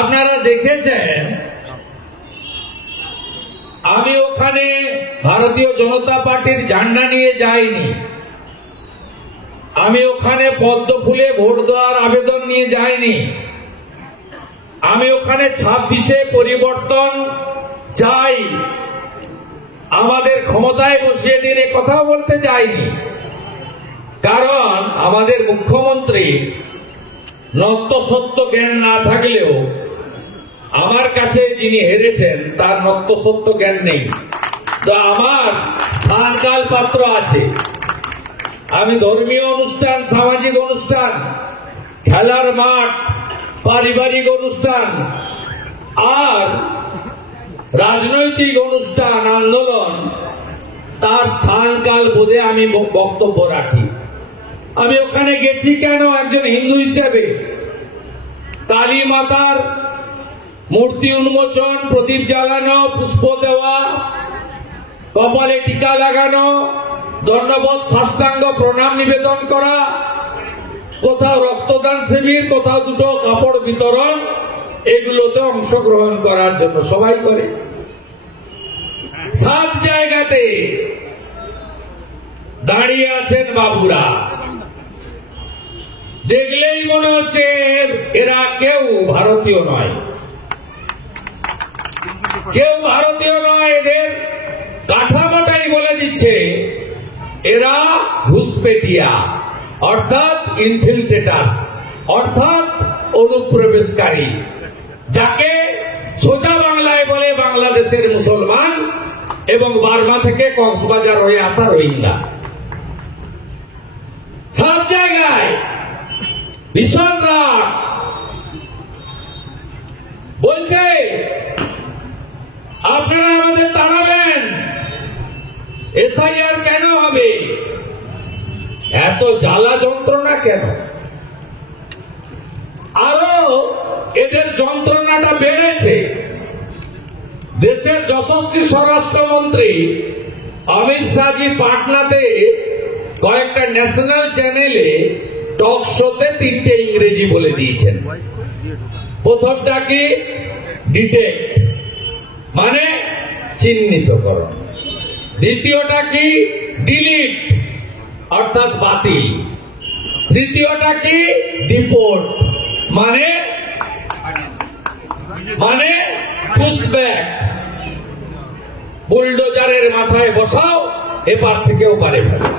আপনারা দেখেছেন আমি ওখানে ভারতীয় জনতা পার্টির ঝান্ডা নিয়ে যাইনি, আমি ওখানে পদ্ম ফুলে ভোট দেওয়ার আবেদন নিয়ে যাইনি, আমি ওখানে 26-এ পরিবর্তন চাই, আমাদের ক্ষমতায় বসিয়ে দিন এ কথা বলতে যাইনি। কারণ আমাদের মুখ্যমন্ত্রী নত্য সত্য জ্ঞান না থাকলেও আমার কাছে যিনি হেরেছেন তার নত্য সত্য জ্ঞান নেই। তো আমার স্থানকাল পাত্র আছে, আমি ধর্মীয় অনুষ্ঠান, সামাজিক অনুষ্ঠান, খেলার মাঠ, পারিবারিক অনুষ্ঠান আর রাজনৈতিক অনুষ্ঠান, আন্দোলন, তার স্থানকাল বোধে আমি বক্তব্য রাখি। আমি ওখানে গেছি কেন? একজন হিন্দু হিসেবে কালী মাতার মূর্তি উন্মোচন, প্রদীপ জ্বালানো, পুষ্প দেওয়া, কপালে টিকা লাগানো, দণ্ডবোধ সাষ্টাঙ্গ প্রণাম নিবেদন করা, কোথাও রক্তদান শিবির, কোথাও দুটো কাপড় বিতরণ, এগুলোতে অংশগ্রহণ করার জন্য সবাই করে। 7 জায়গাতে দাঁড়িয়ে আছেন বাবুরা, দেখলেই মনে হচ্ছে এরা কেউ ভারতীয় নয়, কেউ ভারতীয় নয়। এদের কাঠামোটাই বলে দিচ্ছে এরা ঘুষপেটিয়া, অর্থাৎ ইনফিল্ট্রেটার্স, অর্থাৎ অনুপ্রবেশকারী, যাকে সোজা বাংলায় বলে বাংলাদেশের মুসলমান এবং বার্মা থেকে কক্সবাজার হয়ে আসা রোহিঙ্গা। সব জায়গায় ভীষণ রাগ, বলছে আপনারা আমাদের তাড়াবেন, এসআইআর কেন হবে, এত জ্বালা যন্ত্রণা কেন? আরো এদের যন্ত্রণাটা বেড়েছে। দেশের যশস্বী স্বরাষ্ট্রমন্ত্রী অমিত শাহজি পাটনাতে কয়েকটা ন্যাশনাল চ্যানেলে টক শোতে 3টে ইংরেজি বলে দিয়েছেন। প্রথমটা কি? ডিটেক্ট, মানে চিহ্নিতকরণ। দ্বিতীয়টা কি? ডিলিট, অর্থাৎ বাতিল। তৃতীয়টা কি? ডিপোর্ট, মানে পুশব্যাক, বুলডোজারের মাথায় বসাও, এপার থেকে ওপারে ফেলো।